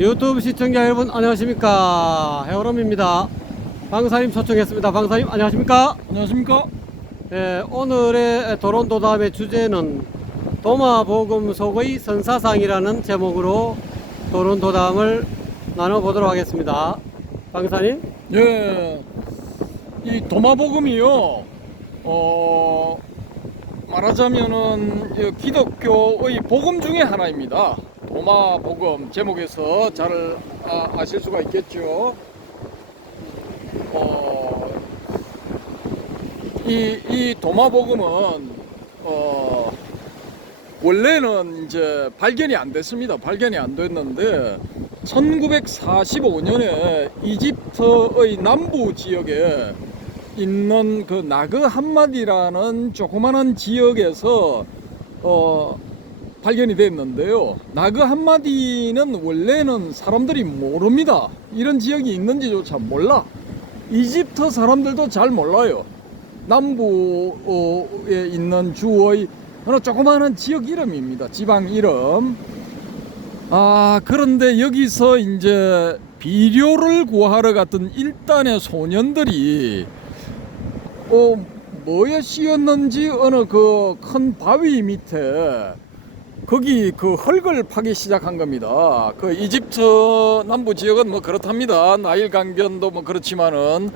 유튜브 시청자 여러분 안녕하십니까. 해오름입니다. 방사님 초청했습니다. 방사님 안녕하십니까. 안녕하십니까? 오늘의 도론도담의 주제는 도마복음 속의 선사상이라는 제목으로 도론도담을 나눠보도록 하겠습니다. 방사님. 예, 이 도마복음이요. 말하자면은 기독교의 복음 중에 하나입니다. 도마복음 제목에서 잘 아실 수가 있겠죠. 이 도마복음은 원래는 이제 발견이 안 됐습니다. 발견이 안 됐는데 1945년에 이집트의 남부 지역에 있는 그 나그 함마디라는 조그마한 지역에서 발견이 됐는데요. 나그 함마디는 원래는 사람들이 모릅니다. 이런 지역이 있는지조차 몰라. 이집트 사람들도 잘 몰라요. 남부에 있는 주의 어느 조그마한 지역 이름입니다. 지방 이름. 그런데 여기서 이제 비료를 구하러 갔던 일단의 소년들이 뭐에 씌었는지 어느 그 큰 바위 밑에 거기 그 흙을 파기 시작한 겁니다. 그 이집트 남부 지역은 뭐 그렇답니다. 나일 강변도 뭐 그렇지만은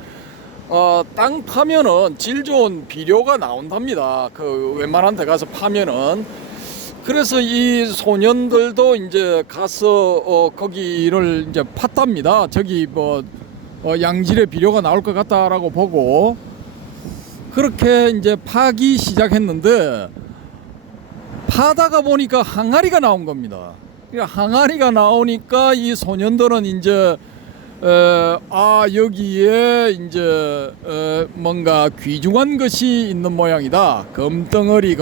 땅 파면은 질 좋은 비료가 나온답니다. 그 웬만한 데 가서 파면은. 그래서 이 소년들도 이제 가서 거기를 이제 팠답니다. 저기 뭐 양질의 비료가 나올 것 같다라고 보고 그렇게 이제 파기 시작했는데 파다가 보니까 항아리가 나온 겁니다. 항아리가 나오니까 이 소년들은 이제 여기에 이제 뭔가 귀중한 것이 있는 모양이다. 금덩어리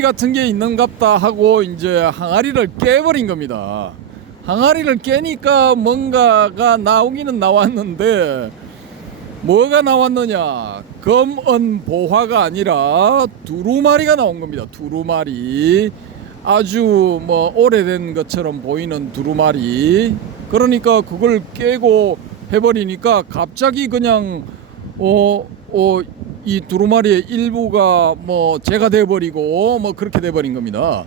같은 게 있는갑다 하고 이제 항아리를 깨버린 겁니다. 항아리를 깨니까 뭔가가 나오기는 나왔는데 뭐가 나왔느냐? 검은 보화가 아니라 두루마리가 나온 겁니다. 두루마리. 아주 뭐 오래된 것처럼 보이는 두루마리. 그러니까 그걸 깨고 해버리니까 갑자기 그냥 이 두루마리의 일부가 뭐 재가 돼버리고 뭐 그렇게 돼버린 겁니다.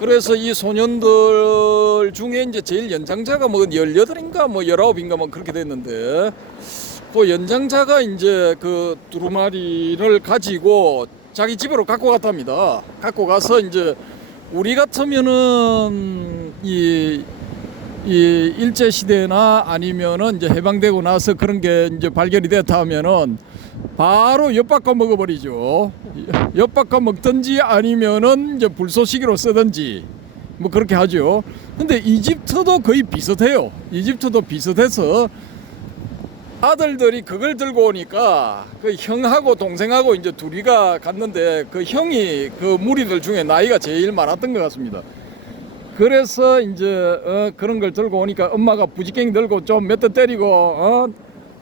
그래서 이 소년들 중에 이제 제일 연장자가 뭐 18인가 뭐 19인가 뭐 그렇게 됐는데 그 연장자가 이제 그 두루마리를 가지고 자기 집으로 갖고 갔답니다. 갖고 가서 이제 우리 같으면은 이 일제 시대나 아니면은 이제 해방되고 나서 그런 게 이제 발견이 됐다 하면은 바로 엿바꿔 먹어버리죠. 엿바꿔 먹든지 아니면은 이제 불쏘시개로 쓰든지 뭐 그렇게 하죠. 근데 이집트도 거의 비슷해요. 이집트도 비슷해서 아들들이 그걸 들고 오니까 그 형하고 동생하고 이제 둘이가 갔는데 그 형이 그 무리들 중에 나이가 제일 많았던 것 같습니다. 그래서 이제 그런 걸 들고 오니까 엄마가 부지깽이 들고 좀 몇 대 때리고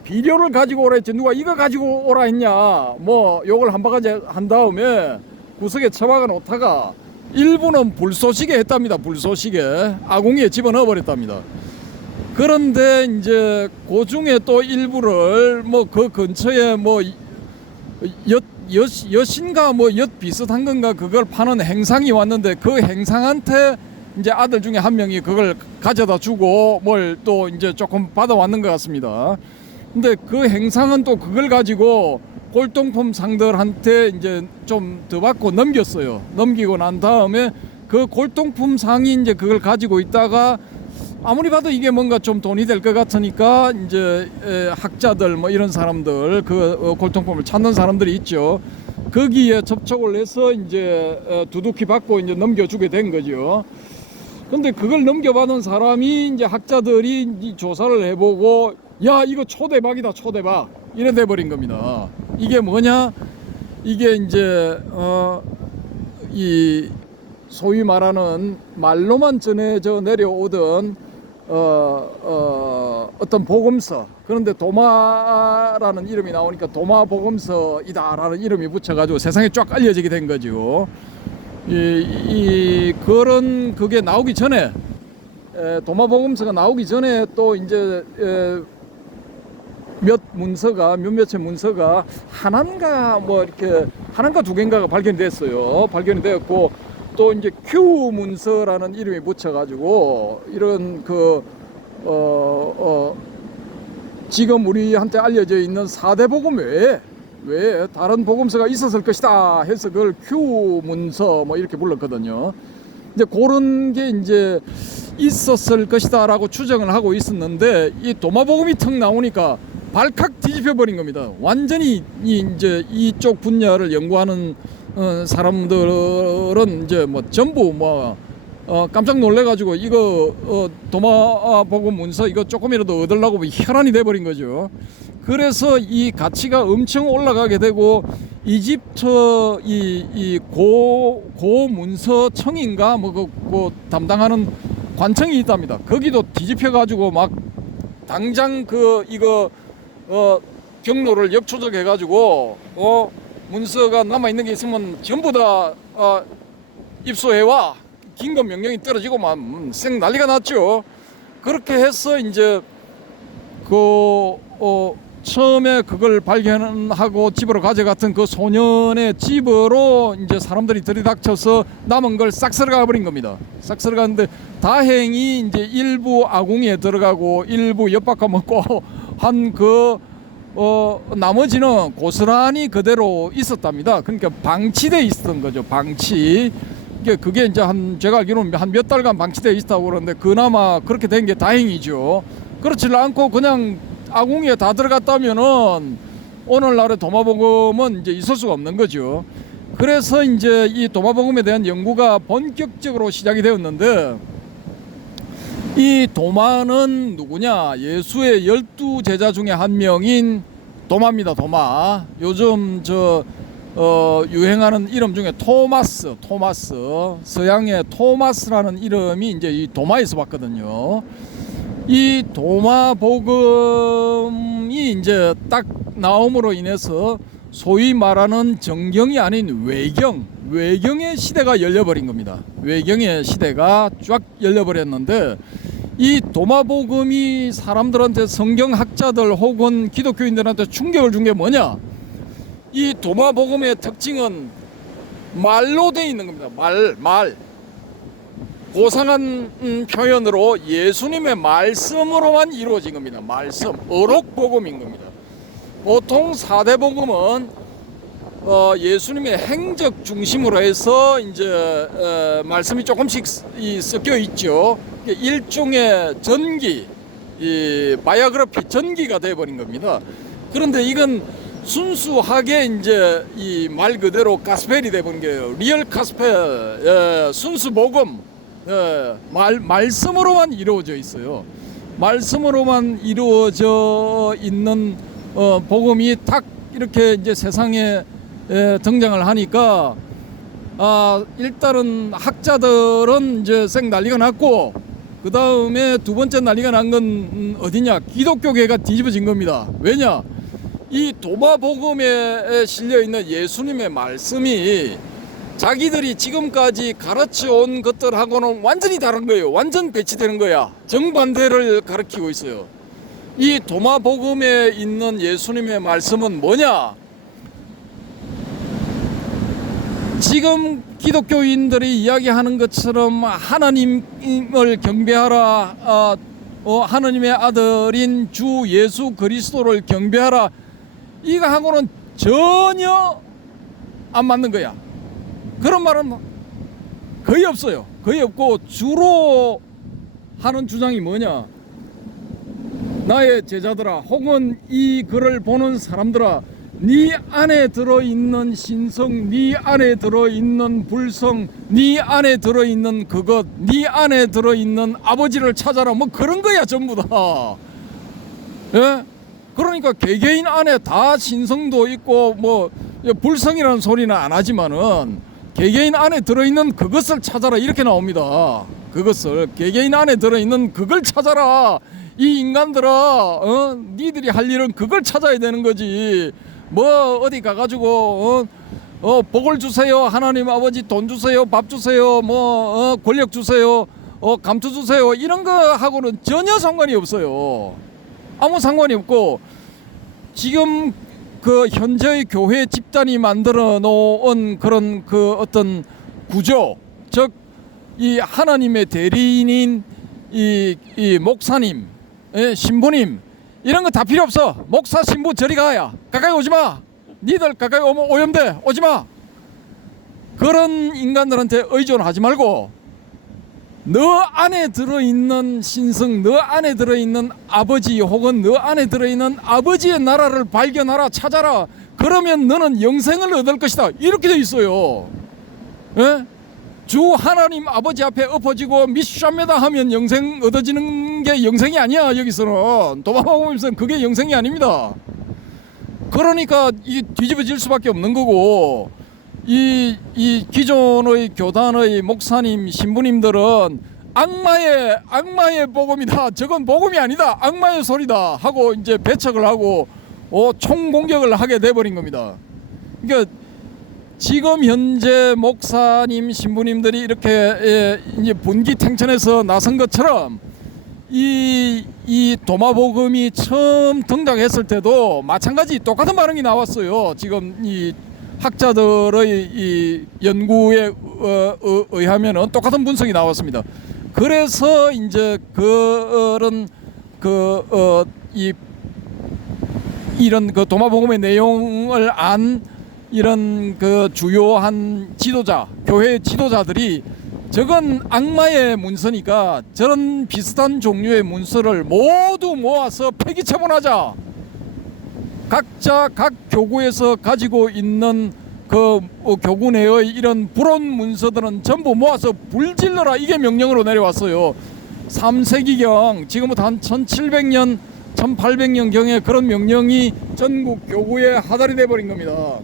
비료를 가지고 오라 했지 누가 이거 가지고 오라 했냐 뭐 요걸 한 바가지 한 다음에 구석에 처박아 놓다가 일부는 불쏘시개 했답니다. 불쏘시개 아궁이에 집어넣어 버렸답니다. 그런데 이제 그 중에 또 일부를 뭐 그 근처에 뭐 엿인가 뭐 엿 비슷한 건가 그걸 파는 행상이 왔는데 그 행상한테 이제 아들 중에 한 명이 그걸 가져다 주고 뭘 또 이제 조금 받아왔는 것 같습니다. 근데 그 행상은 또 그걸 가지고 골동품 상들한테 이제 좀 더 받고 넘겼어요. 넘기고 난 다음에 그 골동품 상이 이제 그걸 가지고 있다가 아무리 봐도 이게 뭔가 좀 돈이 될 것 같으니까 이제 학자들 뭐 이런 사람들 그 골동품을 찾는 사람들이 있죠. 거기에 접촉을 해서 이제 두둑히 받고 이제 넘겨주게 된 거죠. 근데 그걸 넘겨받은 사람이 이제 학자들이 조사를 해보고 야 이거 초대박이다 초대박 이래 돼버린 겁니다. 이게 뭐냐? 이게 이제 이 소위 말하는 말로만 전해져 내려오던 어떤 복음서. 그런데 도마라는 이름이 나오니까 도마복음서이다라는 이름이 붙여가지고 세상에 쫙 알려지게 된 거죠. 그런 그게 나오기 전에 도마복음서가 나오기 전에 또 이제 몇몇의 문서가 하나인가 뭐 이렇게 하나인가 두 개인가가 발견이 됐어요. 발견이 되었고 또 이제 Q 문서라는 이름이 붙여가지고 이런 지금 우리한테 알려져 있는 4대 복음 외에 다른 복음서가 있었을 것이다 해서 그걸 Q 문서 뭐 이렇게 불렀거든요. 이제 그런 게 이제 있었을 것이다라고 추정을 하고 있었는데 이 도마복음이 턱 나오니까 발칵 뒤집혀 버린 겁니다. 완전히 이제 이쪽 분야를 연구하는 사람들은 이제 뭐 전부 뭐 깜짝 놀래가지고 이거 도마복음 문서 이거 조금이라도 얻으려고 혈안이 돼버린 거죠. 그래서 이 가치가 엄청 올라가게 되고 이집트 고 문서청인가 그 담당하는 관청이 있답니다. 거기도 뒤집혀 가지고 막 당장 이거 경로를 역추적해 가지고 문서가 남아 있는 게 있으면 전부 다 입수해와 긴급 명령이 떨어지고 막 생 난리가 났죠. 그렇게 해서 이제 처음에 그걸 발견하고 집으로 가져갔던 그 소년의 집으로 이제 사람들이 들이닥쳐서 남은 걸 싹 쓸어가 버린 겁니다. 싹 쓸어갔는데 다행히 이제 일부 아궁이에 들어가고 일부 엿바꿔 먹고 한 나머지는 고스란히 그대로 있었답니다. 그러니까 방치돼 있었던 거죠. 방치. 그게 이제 제가 알기로는 한 몇 달간 방치돼 있다고 그러는데 그나마 그렇게 된 게 다행이죠. 그렇지 않고 그냥 아궁이에 다 들어갔다면은 오늘날의 도마복음은 이제 있을 수가 없는 거죠. 그래서 이제 이 도마복음에 대한 연구가 본격적으로 시작이 되었는데 이 도마는 누구냐? 예수의 12제자 중에 한 명인 도마입니다. 도마. 요즘 유행하는 이름 중에 토마스, 서양의 토마스라는 이름이 이제 이 도마에서 왔거든요. 이 도마복음이 이제 딱 나옴으로 인해서 소위 말하는 정경이 아닌 외경의 시대가 열려버린 겁니다. 외경의 시대가 쫙 열려버렸는데 이 도마복음이 사람들한테 성경학자들 혹은 기독교인들한테 충격을 준 게 뭐냐? 이 도마복음의 특징은 말로 되어 있는 겁니다. 말. 고상한 표현으로 예수님의 말씀으로만 이루어진 겁니다. 말씀, 어록복음인 겁니다. 보통 4대 복음은 예수님의 행적 중심으로 해서 이제 말씀이 조금씩 섞여 있죠. 일종의 전기, 바이오그래피 전기가 되어버린 겁니다. 그런데 이건 순수하게 이제 이 말 그대로 가스펠이 되어버린 거예요. 리얼 가스펠, 순수 복음. 말씀으로만 이루어져 있어요. 말씀으로만 이루어져 있는 복음이 딱 이렇게 이제 세상에 등장을 하니까 일단은 학자들은 이제 생 난리가 났고 그 다음에 두 번째 난리가 난 건 어디냐? 기독교계가 뒤집어진 겁니다. 왜냐? 이 도마복음에 실려 있는 예수님의 말씀이 자기들이 지금까지 가르쳐온 것들하고는 완전히 다른 거예요. 완전 배치되는 거야. 정반대를 가르치고 있어요. 이 도마복음에 있는 예수님의 말씀은 뭐냐? 지금 기독교인들이 이야기하는 것처럼 하나님을 경배하라, 하나님의 아들인 주 예수 그리스도를 경배하라, 이거하고는 전혀 안 맞는 거야. 그런 말은 거의 없어요. 거의 없고 주로 하는 주장이 뭐냐? 나의 제자들아, 혹은 이 글을 보는 사람들아, 네 안에 들어있는 신성, 네 안에 들어있는 불성, 네 안에 들어있는 그것, 네 안에 들어있는 아버지를 찾아라, 뭐 그런 거야 전부 다. 예? 그러니까 개개인 안에 다 신성도 있고 뭐 불성이라는 소리는 안 하지만은 개개인 안에 들어있는 그것을 찾아라 이렇게 나옵니다. 그것을 개개인 안에 들어있는 그걸 찾아라. 이 인간들아, 니들이 할 일은 그걸 찾아야 되는 거지. 뭐 어디 가가지고 복을 주세요, 하나님 아버지 돈 주세요, 밥 주세요, 뭐 권력 주세요, 감춰 주세요 이런 거 하고는 전혀 상관이 없어요. 아무 상관이 없고 지금 그 현재의 교회 집단이 만들어 놓은 그런 그 어떤 구조, 즉 이 하나님의 대리인인 이 목사님, 신부님 이런 거 다 필요 없어. 목사 신부 저리 가야 가까이 오지 마. 니들 가까이 오면 오염돼 오지 마. 그런 인간들한테 의존하지 말고 너 안에 들어있는 신성, 너 안에 들어있는 아버지 혹은 너 안에 들어있는 아버지의 나라를 발견하라, 찾아라. 그러면 너는 영생을 얻을 것이다. 이렇게 돼 있어요. 예? 주 하나님 아버지 앞에 엎어지고 미샤메다 하면 영생 얻어지는 게 영생이 아니야. 여기서는 도마복음에서는 그게 영생이 아닙니다. 그러니까 이 뒤집어질 수밖에 없는 거고 이 기존의 교단의 목사님 신부님들은 악마의 복음이다. 저건 복음이 아니다. 악마의 소리다 하고 이제 배척을 하고 총공격을 하게 돼버린 겁니다. 그러니까 지금 현재 목사님 신부님들이 이렇게 이제 분기탱천해서 나선 것처럼 이 도마복음이 처음 등장했을 때도 마찬가지 똑같은 반응이 나왔어요. 지금 이 학자들의 이 연구에 의하면은 똑같은 분석이 나왔습니다. 그래서 이제 그런 이런 그 도마복음의 내용을 안 이런 그 주요한 지도자, 교회 지도자들이 저건 악마의 문서니까 저런 비슷한 종류의 문서를 모두 모아서 폐기 처분하자. 각자 각 교구에서 가지고 있는 그 교구 내의 이런 불온 문서들은 전부 모아서 불질러라. 이게 명령으로 내려왔어요. 3세기경 지금부터 한 1700년 1800년경에 그런 명령이 전국 교구에 하달이 돼버린 겁니다.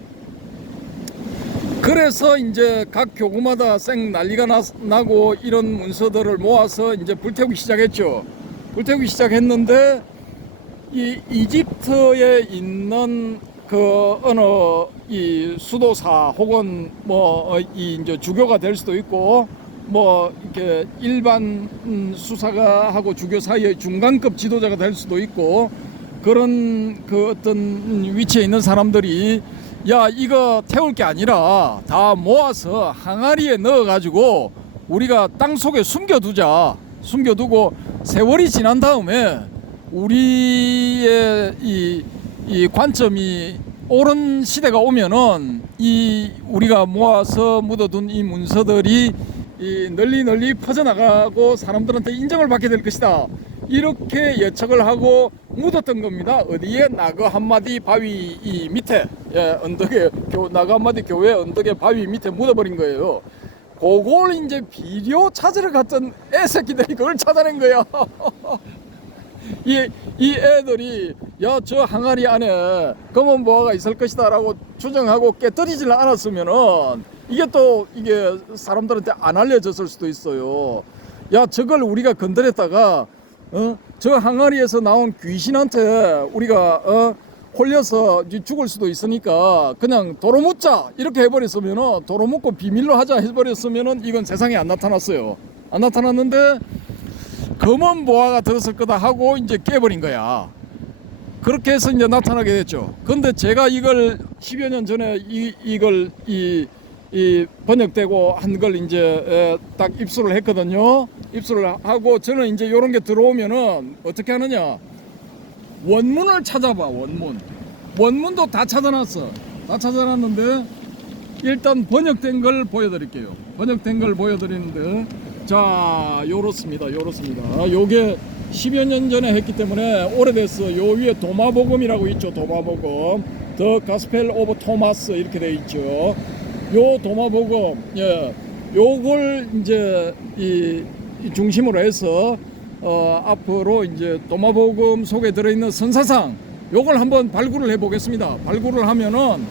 그래서 이제 각 교구마다 쌩 난리가 나고 이런 문서들을 모아서 이제 불태우기 시작했죠. 불태우기 시작했는데 이 이집트에 있는 그 어느 이 수도사 혹은 뭐 이 이제 주교가 될 수도 있고 뭐 이렇게 일반 수사가 하고 주교 사이의 중간급 지도자가 될 수도 있고 그런 그 어떤 위치에 있는 사람들이 야 이거 태울 게 아니라 다 모아서 항아리에 넣어 가지고 우리가 땅 속에 숨겨두고 세월이 지난 다음에 우리의 이 관점이 옳은 시대가 오면은 이 우리가 모아서 묻어둔 이 문서들이 이 널리 퍼져나가고 사람들한테 인정을 받게 될 것이다. 이렇게 예측을 하고 묻었던 겁니다. 어디에? 나그 한마디 바위 이 밑에, 언덕에 나그 한마디 교회 언덕에 바위 밑에 묻어버린 거예요. 그걸 이제 비료 찾으러 갔던 애새끼들이 그걸 찾아낸 거야. 이 애들이 야 저 항아리 안에 검은 보화가 있을 것이다 라고 추정하고 깨뜨리질 않았으면은 이게 사람들한테 안 알려졌을 수도 있어요. 야 저걸 우리가 건드렸다가 저 항아리에서 나온 귀신한테 우리가 홀려서 죽을 수도 있으니까 그냥 도로 묻자 이렇게 해버렸으면은 도로 묻고 비밀로 하자 해버렸으면은 이건 세상에 안 나타났어요. 안 나타났는데 검은 보화가 들었을 거다 하고 이제 깨버린 거야. 그렇게 해서 이제 나타나게 됐죠. 근데 제가 이걸 10여 년 전에 이걸 번역되고 한 걸 이제 딱 입수를 했거든요. 입수를 하고 저는 이제 요런 게 들어오면은 어떻게 하느냐. 원문을 찾아봐. 원문도 다 찾아놨어. 다 찾아놨는데 일단 번역된 걸 보여드릴게요. 번역된 걸 보여드리는데 자 요렇습니다. 요게 10여 년 전에 했기 때문에 오래됐어. 요 위에 도마복음이라고 있죠. 도마복음 The Gospel of Thomas 이렇게 돼 있죠. 요 도마복음 요걸 이제 이 중심으로 해서 앞으로 이제 도마복음 속에 들어있는 선사상 요걸 한번 발굴을 해 보겠습니다. 발굴을 하면은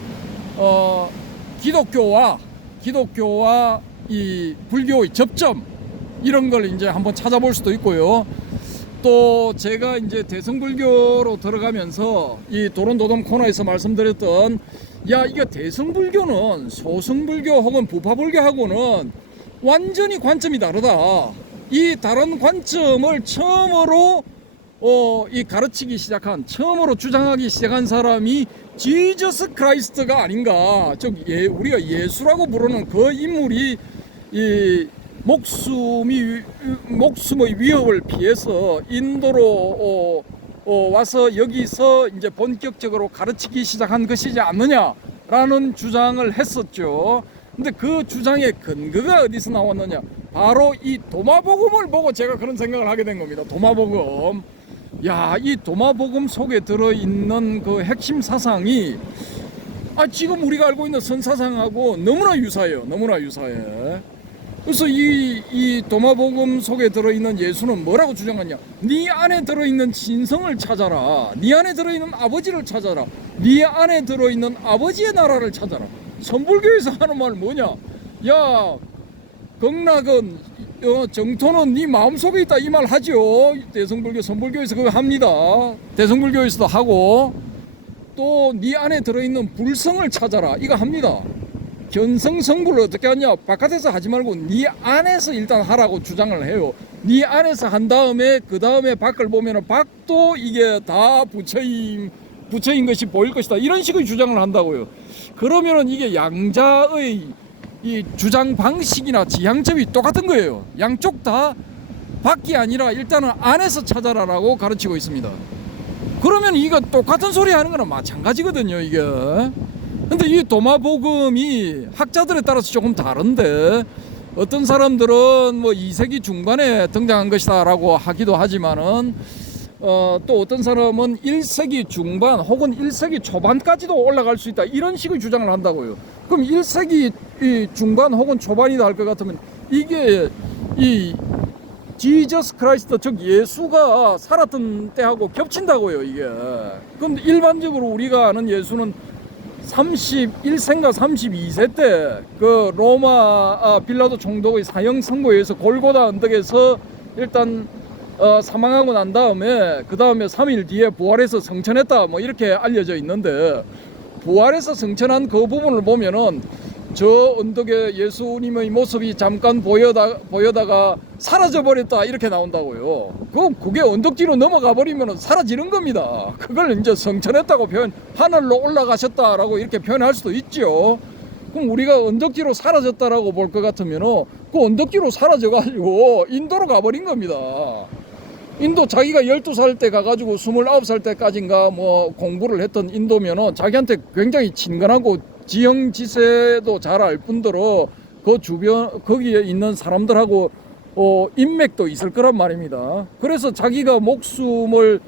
기독교와 이 불교의 접점 이런 걸 이제 한번 찾아볼 수도 있고요. 또 제가 이제 대성불교로 들어가면서 이 도론도돔 코너에서 말씀드렸던 야 이게 대성불교는 소승불교 혹은 부파불교하고는 완전히 관점이 다르다. 이 다른 관점을 처음으로 이 가르치기 시작한, 처음으로 주장하기 시작한 사람이 지저스 크라이스트가 아닌가. 즉 우리가 예수라고 부르는 그 인물이 이 목숨의 위협을 피해서 인도로 와서 여기서 이제 본격적으로 가르치기 시작한 것이지 않느냐라는 주장을 했었죠. 근데 그 주장의 근거가 어디서 나왔느냐? 바로 이 도마복음을 보고 제가 그런 생각을 하게 된 겁니다. 도마복음. 야, 이 도마복음 속에 들어있는 그 핵심 사상이 지금 우리가 알고 있는 선사상하고 너무나 유사해요. 너무나 유사해. 그래서 이 도마복음 속에 들어있는 예수는 뭐라고 주장하냐? 네 안에 들어있는 진성을 찾아라. 네 안에 들어있는 아버지를 찾아라. 네 안에 들어있는 아버지의 나라를 찾아라. 선불교에서 하는 말 뭐냐? 야, 극락은 정토는 네 마음속에 있다, 이 말 하죠. 대성불교, 선불교에서 그거 합니다. 대성불교에서도 하고, 또 네 안에 들어있는 불성을 찾아라, 이거 합니다. 견성성불을 어떻게 하냐? 바깥에서 하지 말고 네 안에서 일단 하라고 주장을 해요. 네 안에서 한 다음에 그 다음에 밖을 보면은 밖도 이게 다 부처인 것이 보일 것이다, 이런 식의 주장을 한다고요. 그러면은 이게 양자의 이 주장 방식이나 지향점이 똑같은 거예요. 양쪽 다 밖이 아니라 일단은 안에서 찾아라라고 가르치고 있습니다. 그러면 이거 똑같은 소리 하는 거는 마찬가지거든요, 이게. 근데 이 도마복음이 학자들에 따라서 조금 다른데, 어떤 사람들은 뭐 2세기 중반에 등장한 것이다 라고 하기도 하지만은 또 어떤 사람은 1세기 중반 혹은 1세기 초반까지도 올라갈 수 있다, 이런 식의 주장을 한다고요. 그럼 1세기 중반 혹은 초반이다 할 것 같으면 이게 이 지저스 크라이스트, 즉 예수가 살았던 때하고 겹친다고요, 이게. 그럼 일반적으로 우리가 아는 예수는 31세인가 32세 때 그 로마 빌라도 총독의 사형 선고에 의해서 골고다 언덕에서 일단 사망하고 난 다음에 그 다음에 3일 뒤에 부활해서 성천했다, 뭐 이렇게 알려져 있는데, 부활해서 성천한 그 부분을 보면은 저 언덕에 예수님의 모습이 잠깐 보여다가 사라져 버렸다, 이렇게 나온다고요. 그게 언덕 뒤로 넘어가 버리면 사라지는 겁니다. 그걸 이제 성천했다고 하늘로 올라가셨다라고 이렇게 표현할 수도 있죠. 그럼 우리가 언덕 뒤로 사라졌다라고 볼 것 같으면 그 언덕 뒤로 사라져 가지고 인도로 가버린 겁니다. 인도 자기가 12살 때 가가지고 29살 때까지인가 뭐 공부를 했던 인도면은 자기한테 굉장히 친근하고 지형지세도 잘 알 뿐더러 그 주변 거기에 있는 사람들하고 인맥도 있을 거란 말입니다. 그래서 자기가 목숨을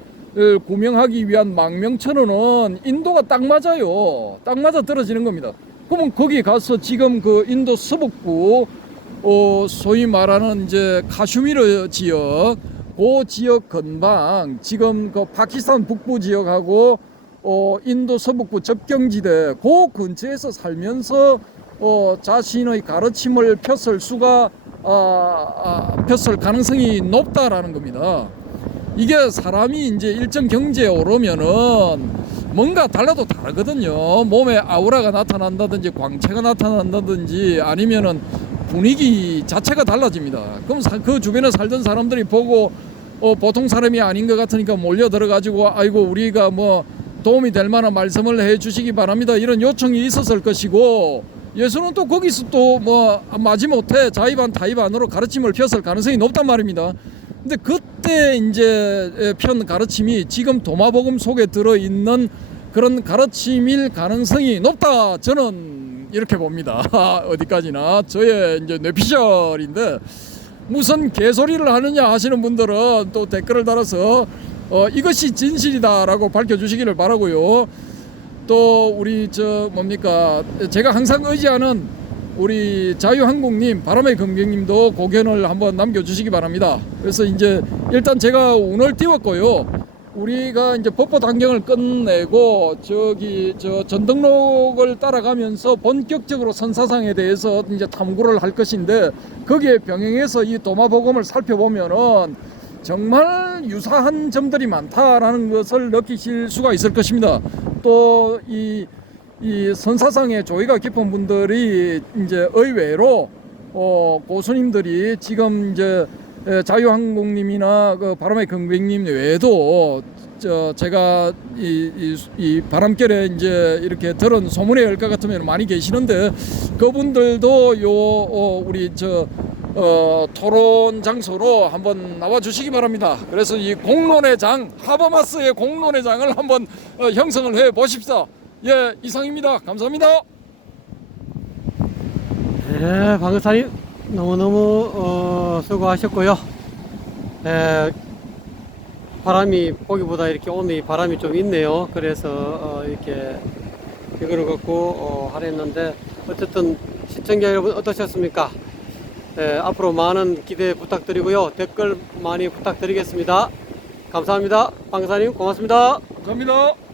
구명하기 위한 망명천원은 인도가 딱 맞아요. 딱 맞아 떨어지는 겁니다. 그러면 거기 가서 지금 그 인도 서북부 소위 말하는 이제 카슈미르 지역, 그 지역 근방, 지금 그 파키스탄 북부 지역하고 인도 서북부 접경지대 그 근처에서 살면서 자신의 가르침을 폈을 가능성이 높다라는 겁니다. 이게 사람이 이제 일정 경지에 오르면은 뭔가 달라도 다르거든요. 몸에 아우라가 나타난다든지 광채가 나타난다든지 아니면은 분위기 자체가 달라집니다. 그럼 그 주변에 살던 사람들이 보고 보통 사람이 아닌 것 같으니까 몰려들어 가지고 아이고 우리가 뭐 도움이 될 만한 말씀을 해 주시기 바랍니다, 이런 요청이 있었을 것이고, 예수는 또 거기서 또 뭐 마지못해 자의반 타의반으로 가르침을 폈을 가능성이 높단 말입니다. 근데 그때 이제 편 가르침이 지금 도마복음 속에 들어있는 그런 가르침일 가능성이 높다, 저는 이렇게 봅니다. 어디까지나 저의 이제 뇌피셜인데, 무슨 개소리를 하느냐 하시는 분들은 또 댓글을 달아서 이것이 진실이다라고 밝혀주시기를 바라고요. 또 우리 제가 항상 의지하는 우리 자유한국님, 바람의 금경님도 고견을 한번 남겨주시기 바랍니다. 그래서 이제 일단 제가 운을 띄웠고요. 우리가 이제 법보 단경을 끝내고 전등록을 따라가면서 본격적으로 선사상에 대해서 이제 탐구를 할 것인데, 거기에 병행해서 이 도마복음을 살펴보면은 정말 유사한 점들이 많다라는 것을 느끼실 수가 있을 것입니다. 또 이 선사상에 조예가 깊은 분들이 이제 의외로 고수님들이 지금 이제 자유항공님이나 그 바람의 경백님 외에도 제가 이 바람결에 이제 이렇게 들은 소문에 열 것 같으면 많이 계시는데 그분들도 우리 토론 장소로 한번 나와 주시기 바랍니다. 그래서 이 공론의 장, 하버마스의 공론의 장을 한번 형성을 해 보십시다. 예, 이상입니다. 감사합니다. 네, 방사님 너무너무 수고하셨고요. 바람이 보기보다 이렇게 오늘 바람이 좀 있네요. 그래서 이렇게 이거를 갖고 하랬는데 어쨌든 시청자 여러분 어떠셨습니까? 앞으로 많은 기대 부탁드리고요. 댓글 많이 부탁드리겠습니다. 감사합니다. 방사님 고맙습니다. 감사합니다.